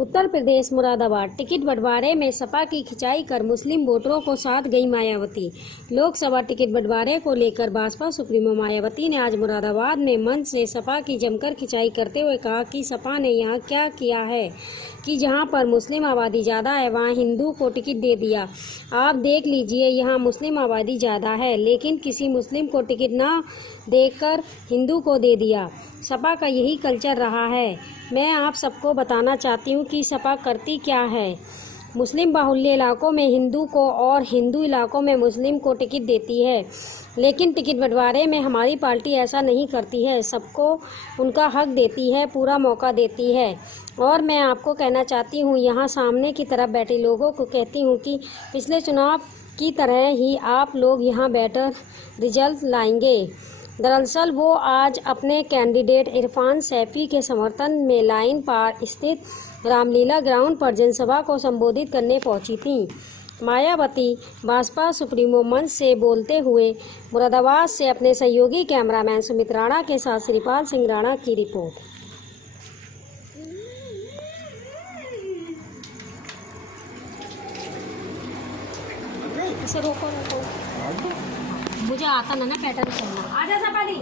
Uttar Pradesh Moradabad ticket बंटवारे में सपा की खिंचाई कर मुस्लिम वोटरों को साथ गई मायावती। लोकसभा टिकट बंटवारे को लेकर भाजपा सुप्रीमो मायावती ने आज मुरादाबाद में मंच से सपा की जमकर खिंचाई करते हुए कहा कि सपा ने यहाँ क्या किया है कि जहाँ पर मुस्लिम आबादी ज़्यादा है वहाँ हिंदू को टिकट दे दिया। आप देख लीजिए, यहाँ मुस्लिम आबादी ज़्यादा है लेकिन किसी मुस्लिम को टिकट ना देकर हिंदू को दे दिया। सपा का यही कल्चर रहा है। मैं आप सबको बताना चाहती हूँ कि सपा करती क्या है। मुस्लिम बाहुल्य इलाकों में हिंदू को और हिंदू इलाकों में मुस्लिम को टिकट देती है, लेकिन टिकट बंटवारे में हमारी पार्टी ऐसा नहीं करती है। सबको उनका हक देती है, पूरा मौका देती है। और मैं आपको कहना चाहती हूँ, यहाँ सामने की तरफ बैठे लोगों को कहती हूँ कि पिछले चुनाव की तरह ही आप लोग यहाँ बेटर रिजल्ट लाएंगे। दरअसल वो आज अपने कैंडिडेट इरफान सैफी के समर्थन में लाइन पार स्थित रामलीला ग्राउंड पर जनसभा को संबोधित करने पहुंची थीं। मायावती भाजपा सुप्रीमो मंच से बोलते हुए मुरादाबाद से अपने सहयोगी कैमरामैन सुमित राणा के साथ श्रीपाल सिंह राणा की रिपोर्ट। इसे रोको रोको, मुझे आता ना पैटर्न करना। आजा सपाली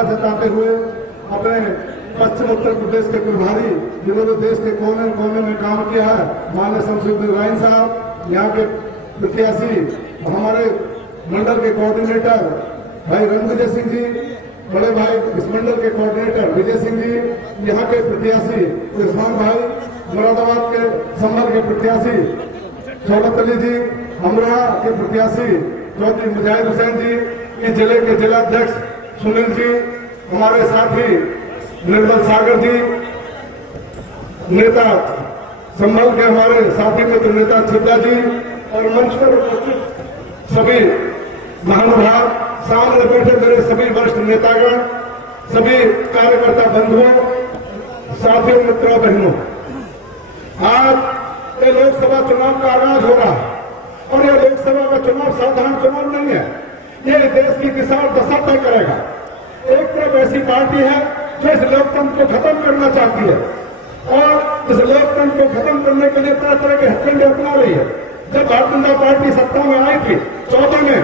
जताते हुए अपने पश्चिम उत्तर प्रदेश के प्रभारी जिन्होंने देश के कोने कोने में काम किया है, माननीय शमशुद्दीन राइन साहब, यहाँ के प्रत्याशी हमारे मंडल के कोऑर्डिनेटर भाई रणविजय सिंह जी, बड़े भाई इस मंडल के कोऑर्डिनेटर विजय सिंह जी, यहाँ के प्रत्याशी इरफान भाई, मुरादाबाद के संभल के प्रत्याशी शौकत अली जी, अमरोहा के प्रत्याशी चौधरी मुजाहिद हुसैन जी, इस जिले के जिलाध्यक्ष सुनील जी, हमारे साथी निर्मल सागर जी, नेता संभल के हमारे साथी मित्र नेता छिद्दा जी और मंच पर उपस्थित सभी महानुभाव, सामने बैठे मेरे सभी वरिष्ठ नेतागण, सभी कार्यकर्ता बंधुओं, साथियों, मित्रों, बहनों, आज ये लोकसभा चुनाव का आगाज हो रहा है और ये लोकसभा का चुनाव साधारण चुनाव नहीं है, ये देश की विशाल दशा तय करेगा। एक तरफ ऐसी पार्टी है जो इस लोकतंत्र को खत्म करना चाहती है और इस लोकतंत्र को खत्म करने के लिए तरह तरह के हथकंडे अपना रही है। जब भारतीय जनता पार्टी सत्ता में आई थी 14 में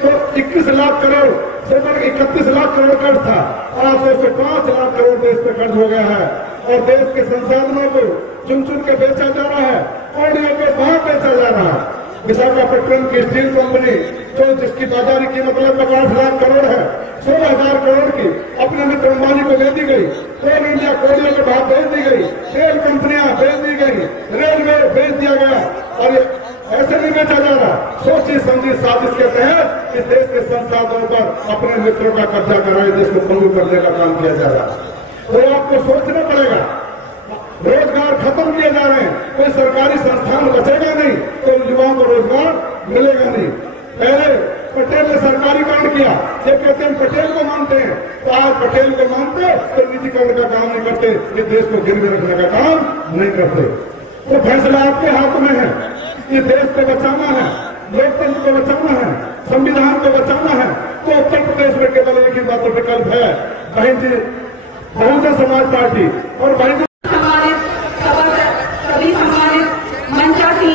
तो 21 लाख करोड़ से बढ़कर 31 लाख करोड़ कर्ज था और आज 5 लाख करोड़ देश पे कर्ज हो गया है और देश के संसाधनों को चुन चुन के बेचा जा रहा है और ये के बाहर बेचा जा रहा है। विशाखापट्टनम की स्टील कंपनी जो जिसकी बाजारी कीमत लगभग 8 लाख करोड़ है, 16,000 करोड़ की अपने मित्र अंबानी को दे दी गई, कोल इंडिया कोयले के भाव बेच दी गई, तेल कंपनियां बेच दी गई, रेलवे बेच दिया गया और ऐसे नहीं बेचा जा रहा। सोची समझी साजिश के तहत इस देश के संसाधनों पर अपने मित्रों का कब्जा कराए देश को पंगु करने का काम किया जा रहा है। तो आपको सोचना पड़ेगा, रोजगार खत्म किए जा रहे हैं, कोई सरकारी संस्थान बचेगा नहीं तो युवाओं को रोजगार मिलेगा नहीं। पहले पटेल ने सरकारीकरण किया, ये कहते हैं पटेल को मानते हैं, तो आज पटेल को मानते तो निजीकरण का काम नहीं करते, ये देश को गिरवी रखने का काम नहीं करते। तो फैसला आपके हाथ में है, ये देश को बचाना है, लोकतंत्र को बचाना है, संविधान को बचाना है। तो उत्तर प्रदेश में केवल एक ही मात्र विकल्प है, बहन जी बहुजन समाज पार्टी और बहन सभी सम्मानित मंचासी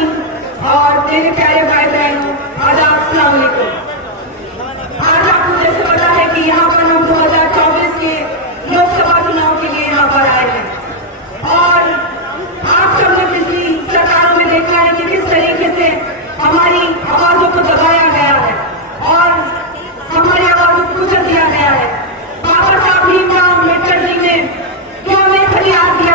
और मेरे प्यारे भाई बहनों, आदाब, अस्सलाम वालेकुम। आज आपको जैसे पता है कि यहाँ पर हम 2024 के लोकसभा चुनाव के लिए यहाँ पर आए हैं और आप सबने पिछली सरकारों में देखा है कि किस तरीके से हमारी आवाजों को दबाया गया है और हमारी आवाजों को कुचल दिया गया है। बाबा साहब भीमराव अम्बेडकर जी ने जो हमें फरियाद दिया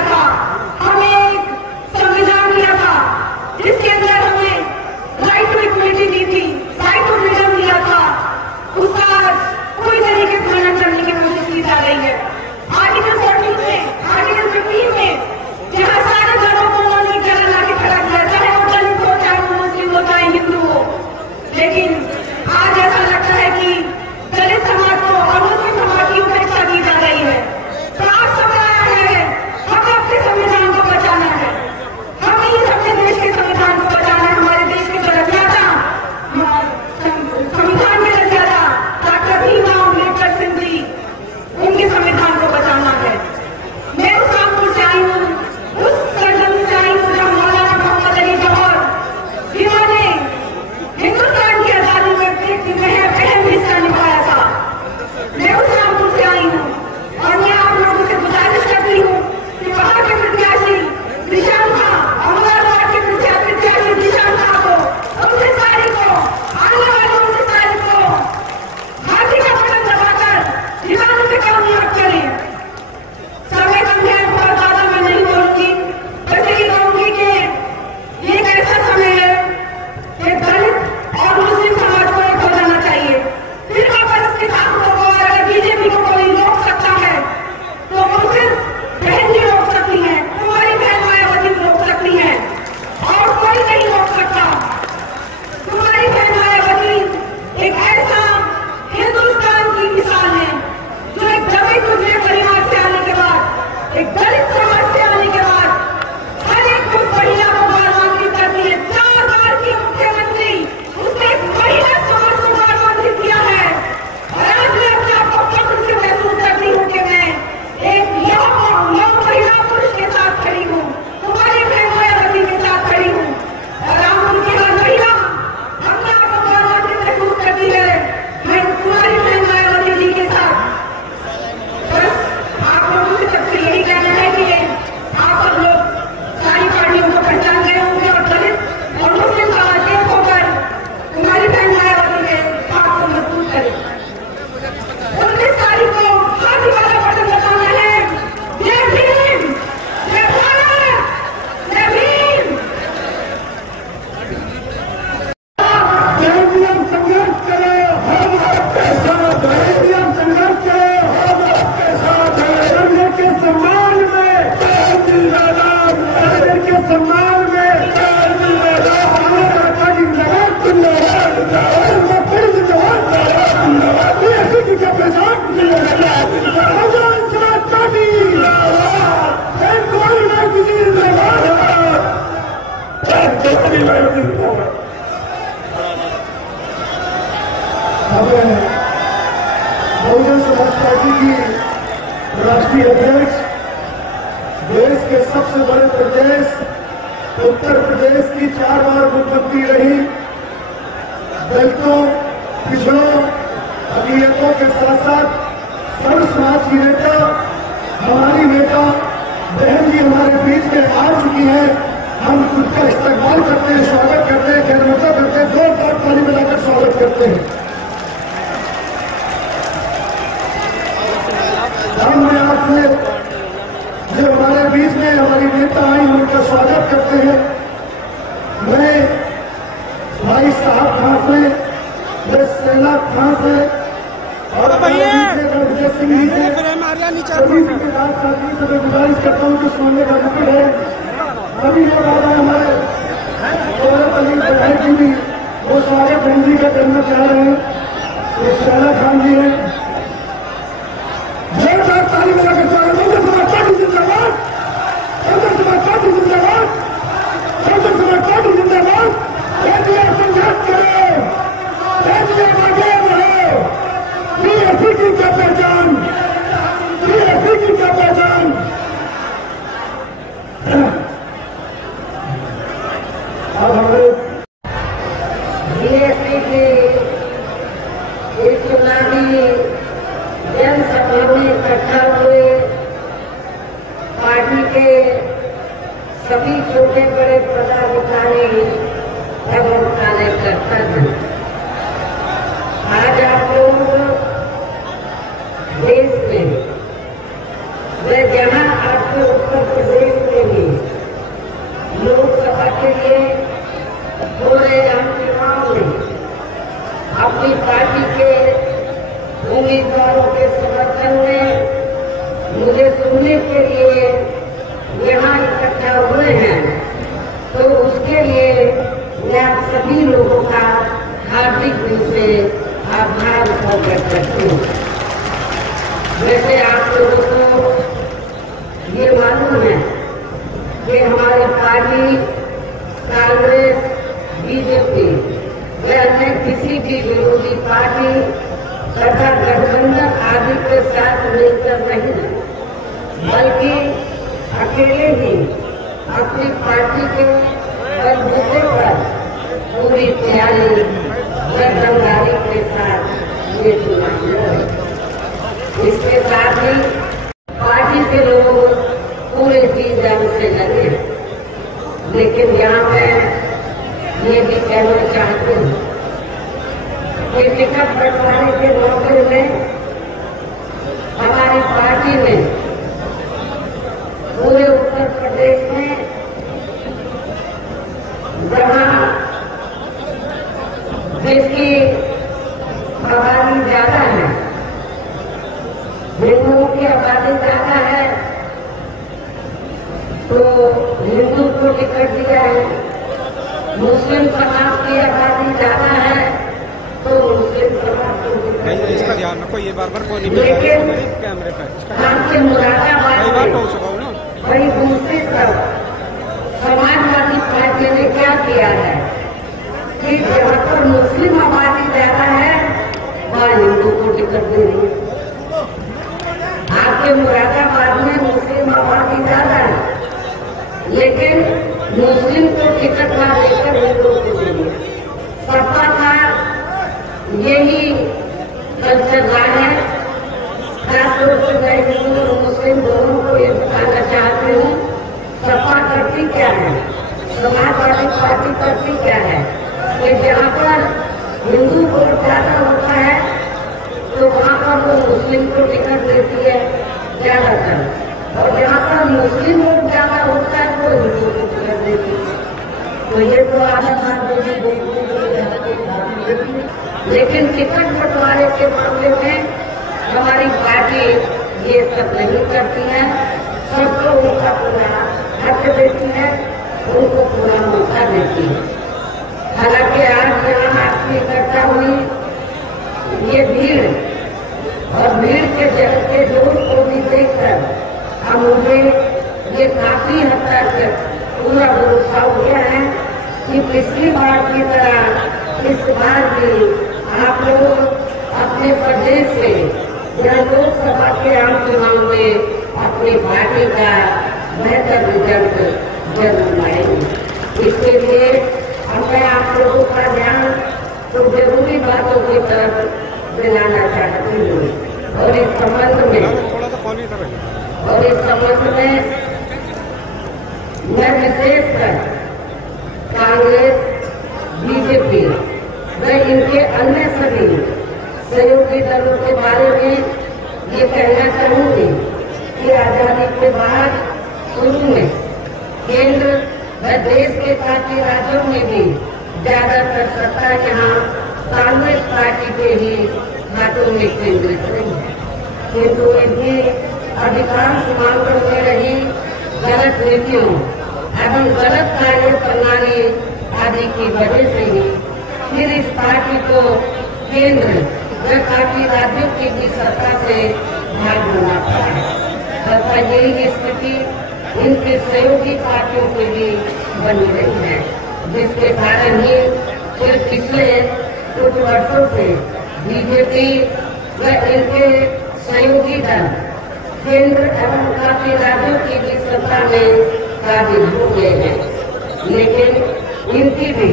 राष्ट्रीय अध्यक्ष, देश के सबसे बड़े प्रदेश उत्तर प्रदेश की 4 बार मुख्यमंत्री रही, दलितों, पिछड़ों, अकलियतों के साथ साथ सर्व समाज की नेता, हमारी नेता बहन जी हमारे बीच में आ चुकी है। हम उनका इस्तेमाल करते हैं, स्वागत करते हैं, खैरमता करते हैं, जोरदार ताली बजाकर स्वागत करते हैं। हम आपसे जो हमारे बीच में हमारी नेता आई उनका स्वागत करते हैं। मैं भाई साहब खां से, मैं सेना खां से और विजय सिंह जी से सभी के साथ मैं गुजारिश करता हूँ कि सुनने का मुकुट है। अभी लोग आ रहे हैं हमारे औरत अली विधायक जी भी वो स्वागत बहन जी का करना चाह रहे हैं। ये सेना खान जी हैं, जोरदार ताली बजाकर स्वागत। कांग्रेस समाज पार्टी जिंदाबाद, कांग्रेस समाज पार्टी जिंदाबाद, कांग्रेस समाज पार्टी जिंदाबाद। एनडीए संघर्ष करो, एनडीए आगे बढ़ो, बीएसपी की क्या पहचान, बीएसपी की क्या पहचान। अब हमारे बीएसपी की इस चुनावी जनसभा में इकट्ठा हुए पार्टी के सभी छोटे बड़े पदाधिकारी एवं कार्यकर्ता, आज आप लोग देश में व जहां आपके उत्तर प्रदेश में भी लोकसभा के लिए हो रहे आम चुनाव में अपनी पार्टी के उम्मीदवारों के समर्थन में मुझे सुनने के लिए यहाँ इकट्ठा हुए हैं, तो उसके लिए मैं आप सभी लोगों का हार्दिक दिल से आभार प्रकट करती हूँ। वैसे आप लोगों को ये मालूम है कि हमारी पार्टी कांग्रेस, बीजेपी व अन्य किसी भी विरोधी पार्टी तथा गठबंधन आदि के साथ मिलकर नहीं है, बल्कि अकेले ही अपनी पार्टी के बलबूते पर पूरी तैयारी व दमदारी के साथ ये चुनाव लड़े। इसके साथ ही पार्टी के लोग पूरे जी जान से लगे। लेकिन यहाँ मैं ये भी कहना चाहती हूँ कि टिकट बंटवारे के मौके में हमारी पार्टी ने पूरे उत्तर प्रदेश में जहाँ जिसकी आबादी ज्यादा है, हिंदुओं की आबादी ज्यादा है, तो हिंदू को टिकट दिया है। मुस्लिम समाज की आबादी ज्यादा है तो मुस्लिम समाज को टिकट दिया। इसका ध्यान रखो, ये बार बार कोई नहीं लेकिन कैमरे पर आपके मुरादाबाद वही दूसरी तरफ समाजवादी पार्टी ने क्या किया है कि जहाँ पर मुस्लिम आबादी ज्यादा है वहाँ हिंदू को टिकट दे रही है। आपके मुरादाबाद में मुस्लिम आबादी ज्यादा है, लेकिन मुस्लिम को टिकट ना देकर हिंदू को दे दिया। सपा का यही कल्चर रहा है। खासतौर से मैं हिंदू और मुस्लिम दोनों को ये बताना चाहती हूँ, सपा करती क्या है, समाजवादी पार्टी करती क्या है कि जहाँ पर हिंदू वोट ज्यादा होता है तो वहाँ पर वो मुस्लिम को टिकट देती है ज्यादातर, और जहाँ पर मुस्लिम वोट ज्यादा होता है वो हिंदू को टिकट देती है। तो ये तो लेकिन टिकट बंटवारे के मामले में हमारी पार्टी ये सब नहीं करती है। सबको उनका पूरा हक देती है, उनको पूरा मौका देती है। हालांकि आज यहाँ आपकी इकट्ठा हुई ये भीड़ और भीड़ के जोर को भी देखकर हम मुझे ये काफी हद तक पूरा भरोसा हो गया है कि पिछली बार की तरह इस बार भी आप लोग अपने प्रदेश से यह लोकसभा के आम चुनाव में अपनी पार्टी का बेहतर रिजल्ट जरूर लाएंगे। इसके लिए मैं आप लोगों का ध्यान तो जरूरी बातों की तरफ दिलाना चाहती हूँ। और इस संबंध में मैं विशेषकर कांग्रेस, बीजेपी व इनके अन्य सभी सहयोगी दलों के बारे में ये कहना चाहूंगी कि आजादी के बाद शुरू में केंद्र व देश के काफी राज्यों में भी ज्यादातर सत्ता यहाँ कांग्रेस पार्टी के ही हाथों में केंद्रित रही है, किंतु इनकी अधिकांश मामलों में रही गलत नीतियों एवं गलत कार्य प्रणाली आदि की वजह से ही फिर इस पार्टी को केंद्र व काफी राज्यों की भी सत्ता से भाग लेना पड़ा है तथा यही स्थिति इनके सहयोगी पार्टियों की भी बनी रही है, जिसके कारण ही फिर पिछले कुछ वर्षों से बीजेपी व इनके सहयोगी दल केंद्र एवं काफी राज्यों की भी सत्ता में काबिज हो गए हैं, लेकिन इनकी भी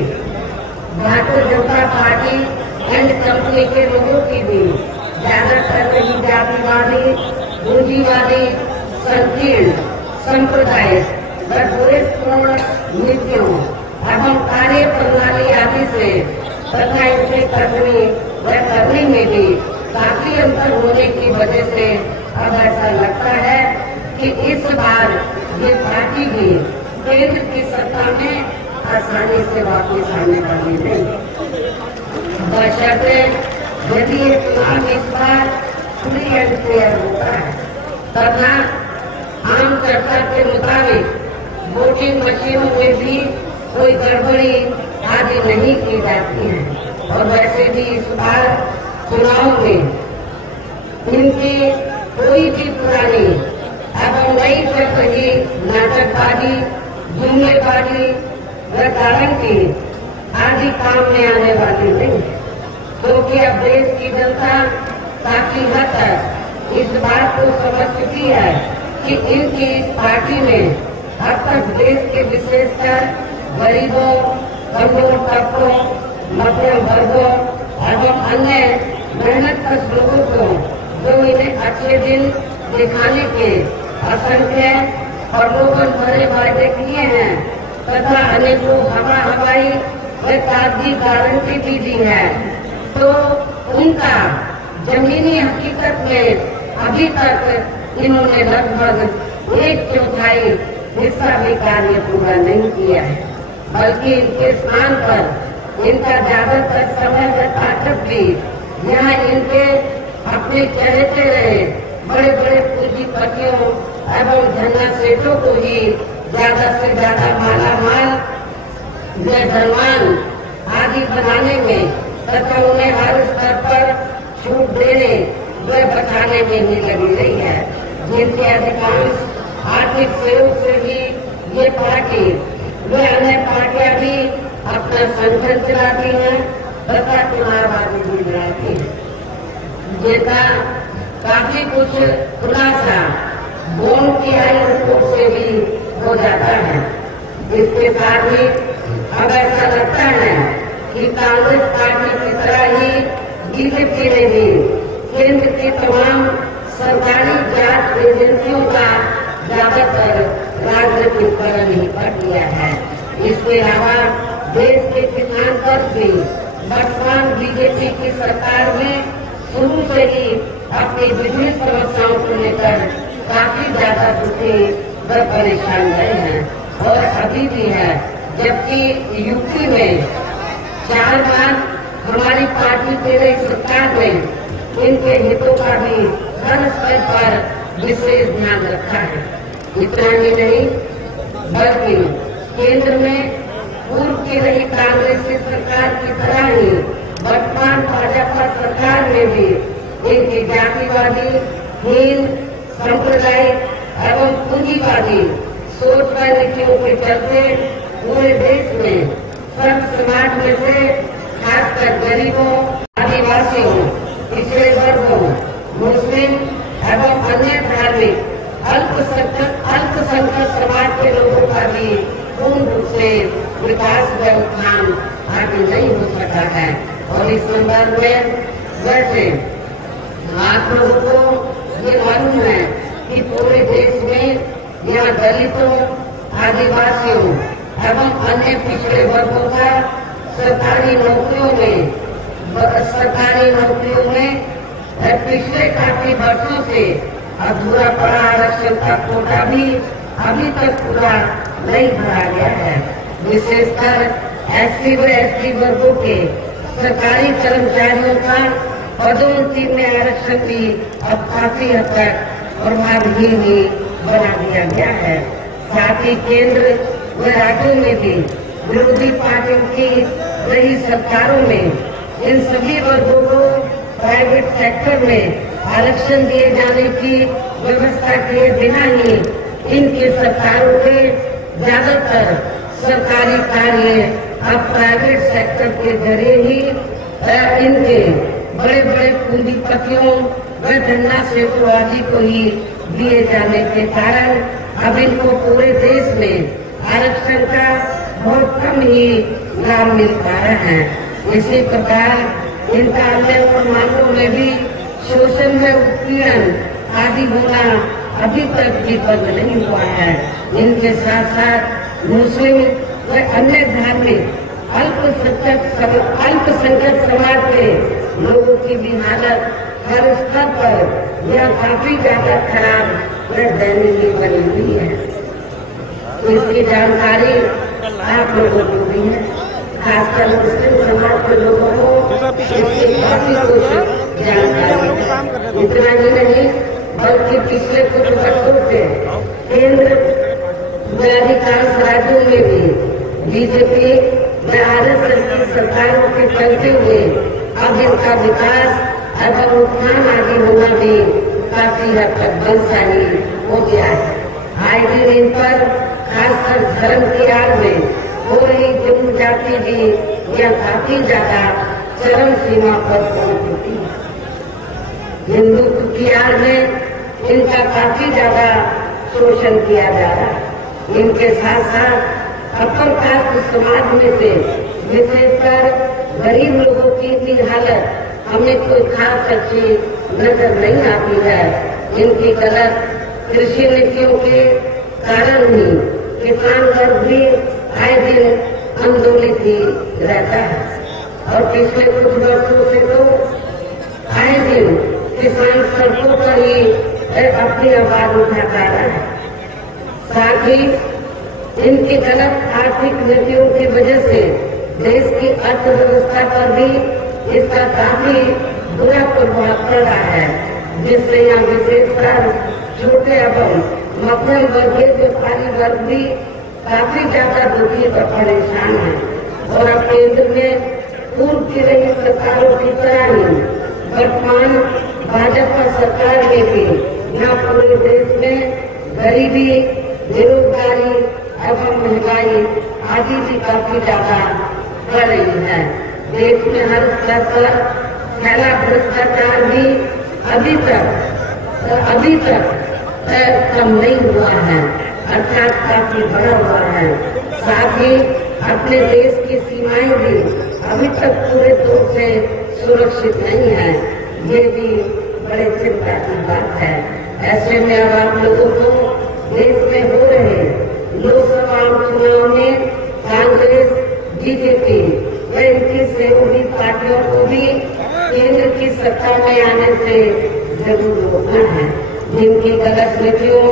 Bharatiya Janata party and company के लोगों की भी ज्यादातर रही जातिवादी, पूंजीवादी, संकीर्ण, सांप्रदायिक व द्वेषपूर्ण नीतियों एवं कार्य प्रणाली आदि से तथा इनके करने व करने में भी काफी अंतर होने की वजह से अब ऐसा लगता है कि इस बार ये पार्टी भी केंद्र की सत्ता में आसानी से वापस आने वाली नहीं, बशर्ते यदि ये चुनाव इस बार फ्री एंड फेयर होता है तथा आम चर्चा के मुताबिक वोटिंग मशीनों में भी कोई गड़बड़ी आदि नहीं की जाती है। और वैसे भी इस बार चुनाव में इनकी कोई भी पुरानी एवं नई चल रही नाटकबाजी, जुमलेबाजी व गारंटी आदि काम में आने वाली नहीं, क्योंकि अब देश की जनता काफी हद तक इस बात को समझ चुकी है कि इनकी पार्टी में अब तक देश के विशेषकर गरीबों, कमजोर तबकों, मध्यम वर्गों एवं अन्य मेहनतकश लोगों को जो इन्हें अच्छे दिन दिखाने के असंख्य और लोगों भरे वायदे किए हैं तथा अनेकों हवाई व ताजगी गारंटी भी दी है, तो उनका जमीनी हकीकत में अभी तक इन्होंने लगभग 1/4 हिस्सा भी कार्य पूरा नहीं किया है, बल्कि इनके स्थान पर इनका ज्यादातर समय व ताकत भी यहाँ इनके अपने चहेते रहे बड़े बड़े पूंजीपतियों एवं धन्ना सेठों को ही ज्यादा से ज्यादा मालामाल व धनवान आदि बनाने में तथा उन्हें हर स्तर पर छूट देने व बचाने में ही लगी रही है, जिनके अधिकांश आर्थिक सहयोग से भी ये पार्टी व अन्य पार्टियां भी अपना संगठन चलाती हैं तथा चुनाव आदि भी लड़ाती हैं, जिनका काफी कुछ खुलासा बोन की आई रिपोर्ट से भी हो जाता है। इसके साथ ही अब ऐसा लगता है कि कांग्रेस पार्टी की तरह ही बीजेपी ने भी केंद्र की तमाम सरकारी जांच एजेंसियों का ज्यादातर राजनीतिकरण ही कर लिया है। इसके अलावा देश के किसान वर्ग भी वर्तमान बीजेपी की सरकार में शुरू से ही अपनी विभिन्न समस्याओं को लेकर काफी ज्यादा दुखी व परेशान रहे हैं और अभी भी है, जबकि यूपी में 4 बार हमारी पार्टी के रही सरकार ने इनके हितों का भी हर स्तर पर विशेष ध्यान रखा है। इतना ही नहीं बल्कि केंद्र में पूर्व की रही कांग्रेस की सरकार की तरह ही वर्तमान भाजपा सरकार में भी इनकी जातिवादी, हीन, सांप्रदायिक एवं पूंजीवादी सोच व नीतियों के चलते पूरे देश में सब समाज में से खासकर गरीबों, आदिवासियों, पिछड़े वर्गों, मुस्लिम मुस्लिम एवं अन्य धार्मिक अल्पसंख्यक समाज के लोगों का भी पूर्ण रूप से विकास व उत्थान आगे नहीं हो सका है। और इस संदर्भ में वैसे आप लोगों को ये मालूम है कि पूरे देश में यहाँ दलितों, आदिवासियों एवं अन्य पिछड़े वर्गों का सरकारी नौकरियों में पिछले काफी वर्षों से अधूरा पड़ा आरक्षण का कोटा भी अभी तक पूरा नहीं भरा गया है। विशेषकर एससी व एसटी वर्गों के सरकारी कर्मचारियों का पदोन्नति में आरक्षण भी अब काफी हद तक प्रभावहीन ही बना दिया गया है। साथ ही केंद्र व राज्यों में भी विरोधी पार्टियों की रही सरकारों में इन सभी वर्गों को प्राइवेट सेक्टर में आरक्षण दिए जाने की व्यवस्था किए बिना ही इनकी सरकारों के ज्यादातर सरकारी कार्य अब प्राइवेट सेक्टर के जरिए ही इनके बड़े बड़े पूंजीपतियों व धंधा सेठों आदि को ही दिए जाने के कारण अब इनको पूरे देश में आरक्षण का बहुत कम ही लाभ मिल पा रहा है। इसी प्रकार इनका अन्य मामलों में भी शोषण व उत्पीड़न आदि होना अभी तक भी बंद नहीं हुआ है। इनके साथ साथ मुस्लिम व अन्य धार्मिक अल्पसंख्यक समाज के लोगों की भी हालत हर स्तर पर यह काफी ज्यादा खराब व दयनीय बनी हुई है। इसकी जानकारी आप लोगों को भी है, खासकर मुस्लिम समाज के लोगों को इसकी काफी कुछ जानकारी। इतना ही नहीं बल्कि पिछले कुछ वर्षों से केंद्र व अधिकांश राज्यों में भी बीजेपी व आरएसएस की सरकारों के चलते हुए अब इनका विकास एवं उत्थान आदि होना भी काफी हद तक बंसाही हो गया है। आए दिन इन पर खासकर धर्म की आड़ में हो रही जनजाति भी यह काफी ज्यादा चरम सीमा पर पहुंच चुकी है। हिंदुत्व की आड़ में इनका काफी ज्यादा शोषण किया जा रहा है। इनके साथ साथ अपर कास्ट समाज में से विशेषकर गरीब लोगों की भी हालत हमें कोई खास अच्छी नजर नहीं आती है। इनकी गलत कृषि नीतियों के कारण ही किसान वर्ग भी आए दिन आंदोलित ही रहता है और पिछले कुछ वर्षों से तो आए दिन किसान सड़कों पर ही अपनी आवाज उठाता रहा है। साथ ही इनकी गलत आर्थिक नीतियों की वजह से देश की अर्थव्यवस्था पर भी इसका काफी बुरा प्रभाव पड़ रहा है, जिससे यहाँ विशेषकर छोटे एवं मध्यम वर्गीय व्यापारी वर्ग भी काफी ज्यादा दुखी व परेशान है। और अब केंद्र में पूर्व की रही सरकारों की तरह ही वर्तमान भाजपा सरकार में भी यहाँ पूरे देश में गरीबी, बेरोजगारी एवं महंगाई आदि भी काफी ज्यादा बढ़ रही है। देश में हर स्तर पर फैला भ्रष्टाचार भी अभी तक कम नहीं हुआ है, अर्थात काफी बढ़ा हुआ है। साथ ही अपने देश की सीमाएं भी अभी तक पूरे तौर से सुरक्षित नहीं है, ये भी बड़े चिंता की बात है। ऐसे में अब आप लोगों को देश में हो रहे लोकसभा चुनाव में कांग्रेस, बीजेपी व इनकी सहयोगी पार्टियों को भी केंद्र की सत्ता में आने से जरूर रोकना है। जिनकी गलत नीतियों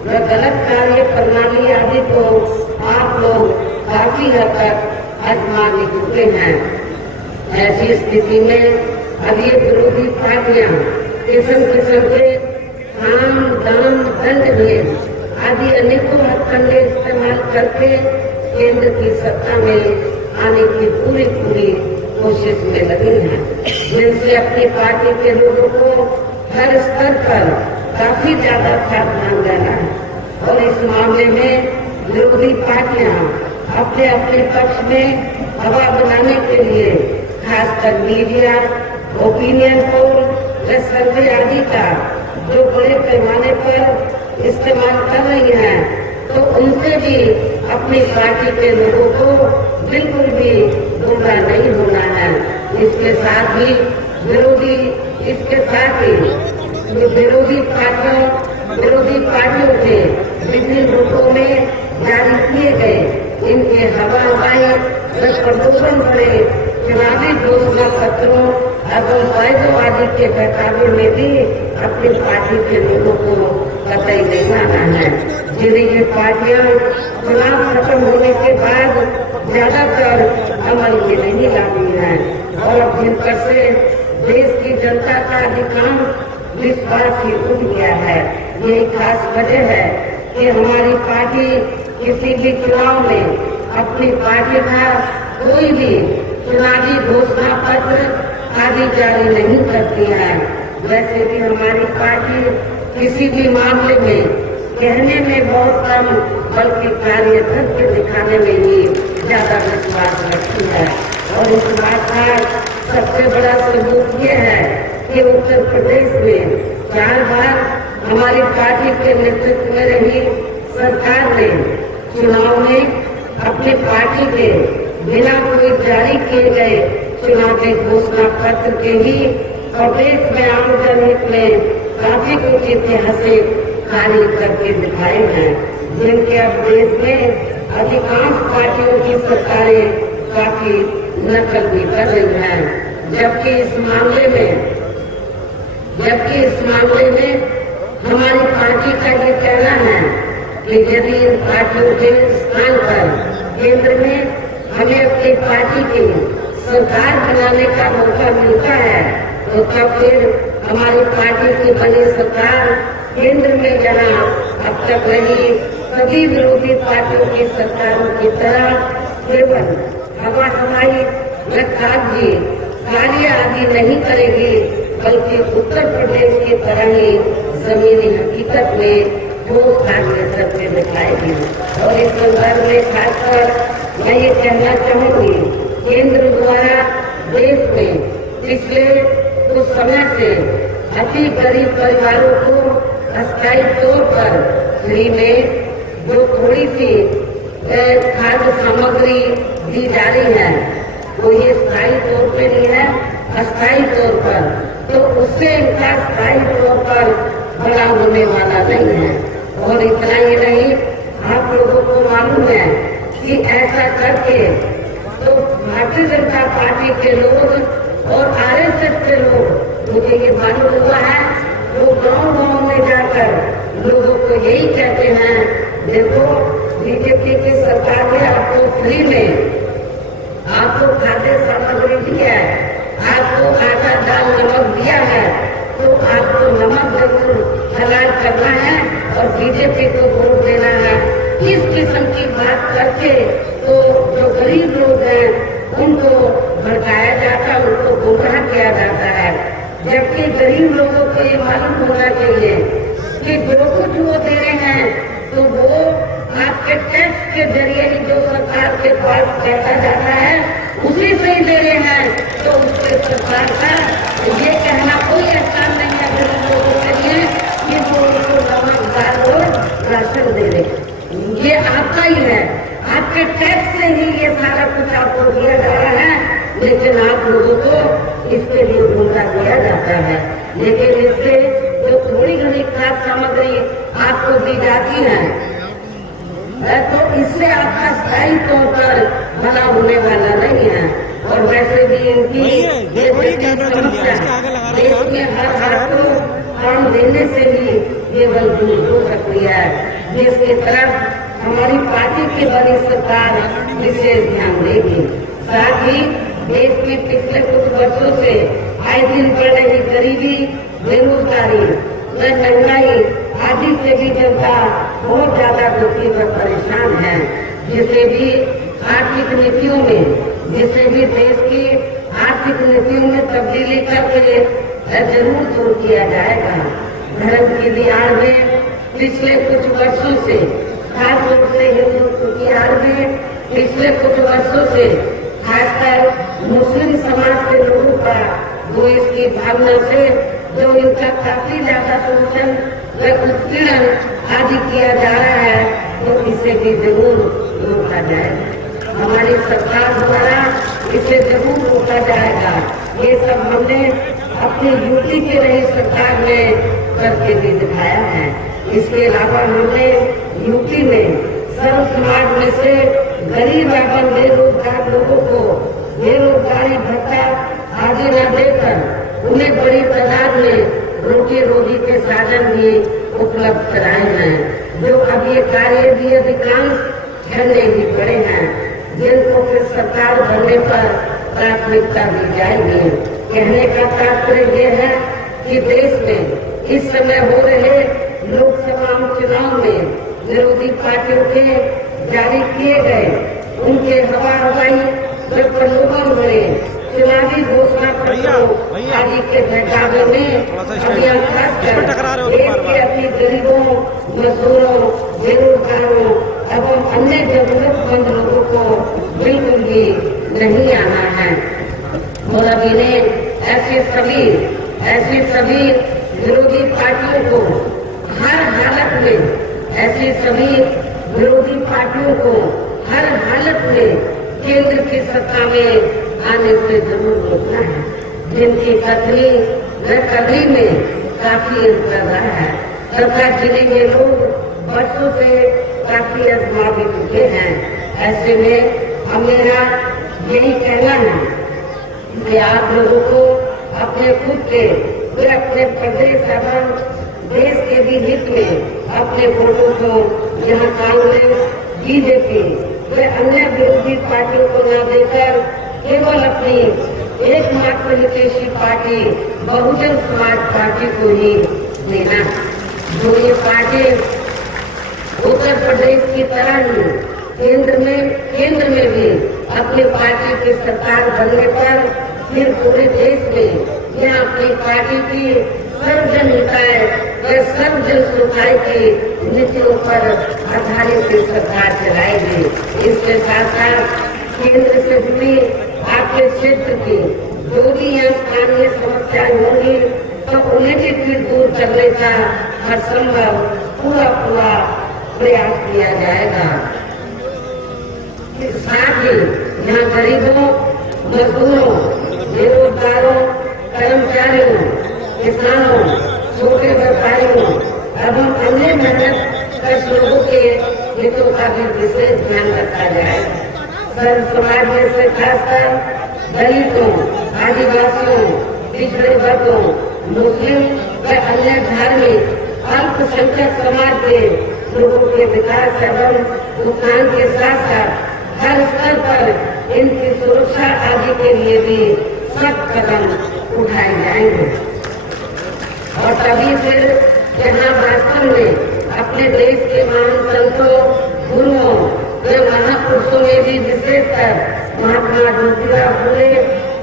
व गलत कार्य प्रणाली आदि को आप लोग काफी हद तक आजमा चुके हैं। ऐसी स्थिति में अब ये विरोधी पार्टियां किस्म किस्म के साम, दाम, दंड भेद आदि अनेकों हथकंडे इस्तेमाल करके केंद्र की सत्ता में आने की पूरी कोशिश में लगी हैं, जिनसे अपनी पार्टी के लोगों को हर स्तर पर काफी ज्यादा सावधान रहना है। और इस मामले में विरोधी पार्टियां अपने अपने पक्ष में हवा बनाने के लिए खासकर मीडिया, ओपिनियन पोल व सर्वे आदि का जो बड़े पैमाने पर इस्तेमाल कर रही हैं, तो उनसे भी अपनी पार्टी के लोगों को बिल्कुल भी गुमराह नहीं होना है। इसके साथ ही विरोधी पार्टियों के विभिन्न रूपों में जारी किए गए इनके हवाई व प्रदूषण भरे चुनावी घोषणा पत्रों एवं वायदोवादी के बहकावे में भी अपनी पार्टी के लोगों को कतई नहीं आना है। जिन्हें ये पार्टियां चुनाव खत्म होने के बाद ज्यादातर अमल में नहीं लाती हैं और जिनपर से देश की जनता का अधिकांश विश्वास ही उठ गया है। यही खास वजह है कि हमारी पार्टी किसी भी चुनाव में अपनी पार्टी का कोई भी चुनावी घोषणा पत्र आदि जारी नहीं करती है। वैसे भी हमारी पार्टी किसी भी मामले में कहने में बहुत कम बल्कि कार्य करके दिखाने में ही ज्यादा विश्वास रखती है। और इस बात का सबसे बड़ा सबूत ये है कि उत्तर प्रदेश में 4 बार हमारी पार्टी के नेतृत्व में रही सरकार ने चुनाव में अपनी पार्टी के बिना कोई जारी किए गए चुनाव के घोषणा पत्र के ही प्रदेश में आम जनहित में काफी कुछ ऐतिहासिक कार्य करके दिखाए हैं, जिनके अब देश में अधिकांश पार्टियों की सरकारें काफी नकल भी कर रही हैं। जबकि इस मामले में हमारी पार्टी का ये कहना है कि यदि इन पार्टियों के स्थान पर केंद्र में हमें अपनी पार्टी की सरकार बनाने का मौका मिलता है, तो तब फिर हमारी पार्टी की बनी सरकार केंद्र में जहाँ अब तक रही सभी विरोधी पार्टियों की सरकारों की तरह केवल हवा हवाई व कागजी कार्य आदि नहीं करेगी, बल्कि उत्तर प्रदेश की तरह ही जमीनी हकीकत में वो कार्य करके दिखाएगी। और इस संदर्भ में खासकर मैं ये कहना चाहूंगी, केंद्र द्वारा देश में पिछले कुछ समय से अति गरीब परिवारों को अस्थायी तौर पर फ्री में जो थोड़ी सी खाद्य सामग्री दी जा रही है, वो ये स्थायी तौर पे नहीं है, अस्थायी तौर पर, तो उससे इनका स्थायी तौर पर बड़ा होने वाला नहीं है। और इतना ही नहीं, आप लोगों को मालूम है कि ऐसा करके तो भारतीय जनता पार्टी के लोग और आरएसएस के लोग, मुझे ये मालूम हुआ है, वो गांव-गांव में जाकर लोगों को यही कहते हैं, देखो बीजेपी की सरकार ने आपको फ्री में आपको खाद्य सामग्री दी है, आपको आटा दाल नमक दिया है, तो आपको नमक जरूर हलाल करना है और बीजेपी को वोट देना है। इस किस्म की बात करके तो जो गरीब लोग हैं उनको भड़काया जाता है, उनको गुमराह किया जाता है। जबकि गरीब लोगों को ये मालूम होना चाहिए कि जो कुछ वो दे रहे हैं तो वो आपके टैक्स के जरिए ही जो सरकार के पास पैसा जाता है उसी से ही दे रहे हैं। तो उसके सरकार का ये कहना कोई आसान नहीं है गरीब लोगों के लिए कि वो उनको नमक दाल और राशन दे रहे। ये आपका ही है, आपके टैक्स से ही ये सारा कुछ आपको दिया जा रहा है, लेकिन आप लोगों को इसके लिए गुमराह दिया जाता है। लेकिन इससे जो थोड़ी घनी खाद्य सामग्री आपको दी जाती है, तो इससे आपका स्थायी तौर पर भला होने वाला नहीं है। और वैसे भी इनकी देश में हर को काम देने से भी केवल दूर हो सकती है, जिसकी तरफ हमारी पार्टी की बड़ी सरकार विशेष ध्यान देगी। साथ ही देश में पिछले कुछ वर्षों से आए दिन बढ़ रही गरीबी, बेरोजगारी व महंगाई आदि से भी जनता बहुत ज्यादा दुखी व परेशान है, जिसे भी देश की आर्थिक नीतियों में तब्दीली करके जरूर दूर किया जाएगा। धर्म की दिहाड़ में पिछले कुछ वर्षों से, खास रूप से हिंदू की आड़ में पिछले कुछ वर्षों से खासकर मुस्लिम समाज के लोगों का जो इसकी भावना से जो इनका काफी ज्यादा शोषण व उत्पीड़न आदि किया जा रहा है, तो इसे भी जरूर रोका जाएगा। हमारी सरकार द्वारा इसे जरूर रोका जाएगा। ये सब हमने अपनी यूपी के रही सरकार में करके भी दिखाया है। इसके अलावा हमने यूपी में सर्व समाज में से गरीब एवं बेरोजगार लोगों को बेरोजगारी भत्ता आदि न देकर उन्हें बड़ी तादाद में रोटी रोजी के साधन भी उपलब्ध कराए हैं। जो अब ये कार्य भी अधिकांश झंडे भी पड़े हैं, जिनको फिर सरकार बनने पर प्राथमिकता दी जाएगी। कहने का तात्पर्य ये है कि देश में इस समय हो रहे लोकसभा चुनाव में विरोधी पार्टियों के जारी किए गए उनके हवा हवाई जो प्रलोभन हुए चुनावी घोषणा पत्रों आदि के बहकावे में अभियान खासकर देश के अति गरीबों, मजदूरों, बेरोजगारों एवं अन्य जरूरतमंद लोगों को बिल्कुल भी नहीं आना है। और अब इन्हें ऐसे सभी विरोधी पार्टियों को हर हालत में हर हालत में केंद्र की सत्ता में आने से जरूर रोकना है। जिनकी कथनी न कभी में काफी कर रहा है, तथा जिले में लोग वर्षों से काफी आजमा भी चुके हैं। ऐसे में अब मेरा यही कहना है कि आप लोगों को अपने खुद के व अपने प्रदेश एवं देश के भी हित में अपने वोटों को यहाँ कांग्रेस, बीजेपी व अन्य विरोधी पार्टियों को न देकर केवल अपनी एकमात्र हितैषी पार्टी बहुजन समाज पार्टी को ही देना। जो ये पार्टी उत्तर प्रदेश की तरह ही केंद्र में भी अपनी पार्टी की सरकार बनने पर फिर पूरे देश में यह अपनी पार्टी की सर्वजन हिताय व सर्वजन सुखाय की नीतियों पर आधारित सरकार चलाएगी। इसके साथ साथ केंद्र से जुड़ी आपके क्षेत्र की जो भी यहाँ स्थानीय समस्याएं होंगी तो उन्हें भी फिर दूर करने का हर संभव पूरा प्रयास किया जाएगा। साथ ही यहाँ गरीबों, मजदूरों, बेरोजगारों, कर्मचारियों, किसानों, छोटे व्यापारियों एवं अन्य मेहनत लोगों के हितों का भी विशेष ध्यान रखा जाएगा। सर्व समाज में से खासकर दलितों, आदिवासियों, पिछड़े वर्गों, मुस्लिम व अन्य धार्मिक अल्पसंख्यक समाज के लोगों के विकास एवं उत्थान के साथ साथ हर स्तर पर इनकी सुरक्षा आदि के लिए भी सख्त कदम उठाए जाएंगे। और तभी फिर जहाँ वास्तव में अपने देश के महान संतों, गुरुओं व महापुरुषों में भी विशेषकर महात्मा ज्योतिराव फुले,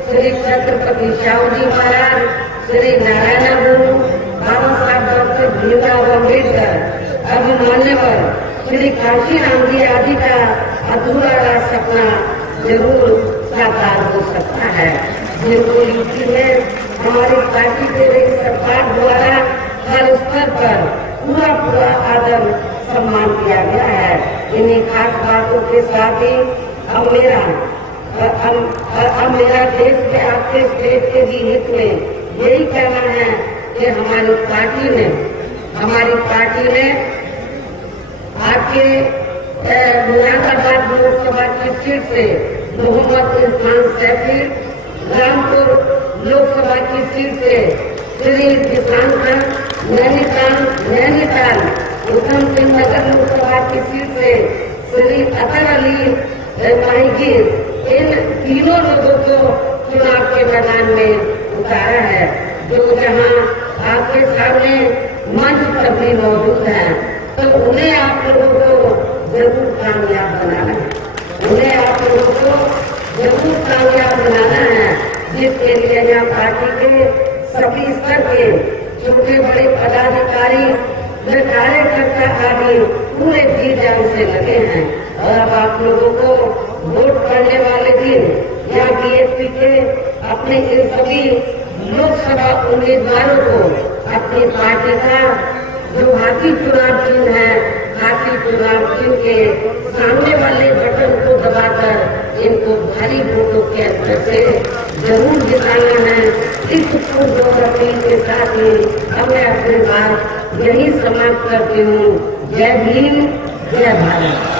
श्री छत्रपति शाहू जी महाराज, श्री नारायण गुरु, बाबा साहब डॉक्टर भीमराव अम्बेडकर, अभिमान्यवर श्री काशीराम जी आदि का अधूरा सपना जरूर साकार हो सकता है, जिनको यूपी में हमारी पार्टी के रही सरकार द्वारा हर स्तर पर पूरा आदर सम्मान किया गया है। इन्हीं खास बातों के साथ ही अब मेरा देश के आपके स्टेट के भी हित में यही कहना है कि हमारी पार्टी ने आपके मुरादाबाद लोकसभा की सीट से मोहम्मद इरफान सैफी, रामपुर लोकसभा की सीट से श्री जिशान नैनीताल, उधम सिंह नगर लोकसभा की सीट से श्री अतर अली माहीगीर, इन तीनों लोगों को चुनाव के मैदान में उतारा है, जो जहां आपके सामने मंच पर भी मौजूद है। तो उन्हें आप लोगों को जरूर कामयाब बनाना है, जिसके लिए यहाँ पार्टी के सभी स्तर के छोटे बड़े पदाधिकारी व कार्यकर्ता आदि पूरे जी जान से लगे हैं। और अब आप लोगों को वोट करने वाले दिन यहाँ बीएसपी के अपने इन सभी लोकसभा उम्मीदवारों को अपनी पार्टी का जो हाथी चुनाव चिन्ह है, हाथी चुनाव चिन्ह के सामने वाले बटन को दबाकर इनको भारी वोटों के अंतर से जरूर जिताना है। इस पुरजोर अपील के साथ ही अब मैं अपनी बात यही समाप्त करती हूँ। जय भीम, जय भारत।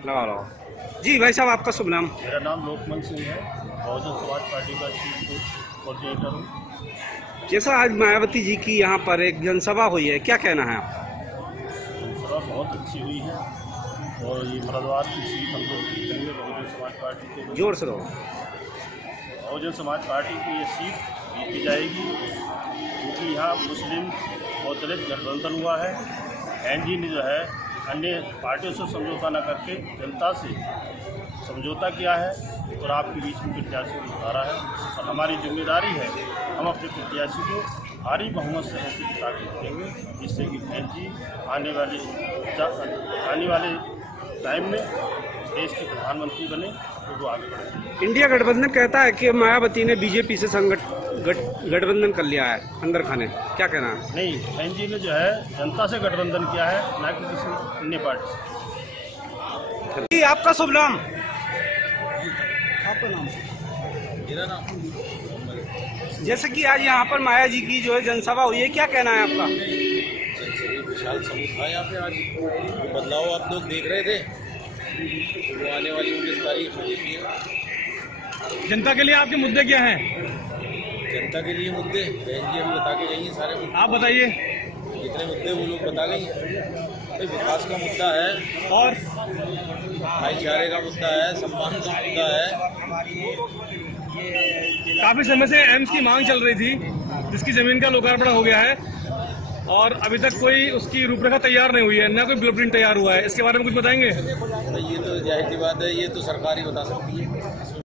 लगाओ लगाओ। जी भाई साहब, आपका शुभ नाम? मेरा नाम लोकमन सिंह है, बहुजन समाज पार्टी का चीफ कोऑर्डिनेटर हूँ। जैसा आज मायावती जी की यहाँ पर एक जनसभा हुई है, क्या कहना है आप? जनसभा बहुत अच्छी हुई है और ये मुरादाबाद की सीट हम लोग जीतेंगे बहुजन समाज पार्टी के। जोर से दो। बहुजन समाज पार्टी की ये सीट जीती जाएगी क्योंकि यहाँ मुस्लिम और दलित गठबंधन हुआ है। एनडी ने जो है अन्य पार्टियों से समझौता न करके जनता से समझौता किया है और आपके बीच में प्रत्याशी को उतारा है। और हमारी जिम्मेदारी है, हम अपने प्रत्याशी को भारी बहुमत से ऐसे जिता के देंगे जिससे कि एनडी आने वाले टाइम में देश के प्रधानमंत्री बने तो वो आगे बढ़े। इंडिया गठबंधन कहता है कि मायावती ने बीजेपी से गठबंधन कर लिया है अंदर खाने, क्या कहना है? नहीं, एनडी ने जो है जनता से गठबंधन किया है, न कि किसी अन्य पार्टी से। जी, आपका शुभ नाम? आपका नाम? मेरा नाम जैसे कि आज यहाँ पर माया जी की जो है जनसभा हुई है, क्या कहना है आपका? विशाल समूह था यहाँ पे। आज बदलाव आप लोग देख रहे थे, वो आने वाली 19 तारीख को देखिए। जनता के लिए आपके मुद्दे क्या हैं? जनता के लिए मुद्दे बहन जी अभी बता के गई हैं सारे मुद्दे। आप बताइए। जितने मुद्दे वो लोग बता गई हैं। विकास का मुद्दा है और भाईचारे का मुद्दा है, सम्मान का मुद्दा है। काफी समय से एम्स की मांग चल रही थी जिसकी जमीन का लोकार्पण हो गया है और अभी तक कोई उसकी रूपरेखा तैयार नहीं हुई है, न कोई ब्लूप्रिंट तैयार हुआ है। इसके बारे में कुछ बताएंगे? ये तो जाहिर सी बात है, ये तो सरकार ही बता सकती है।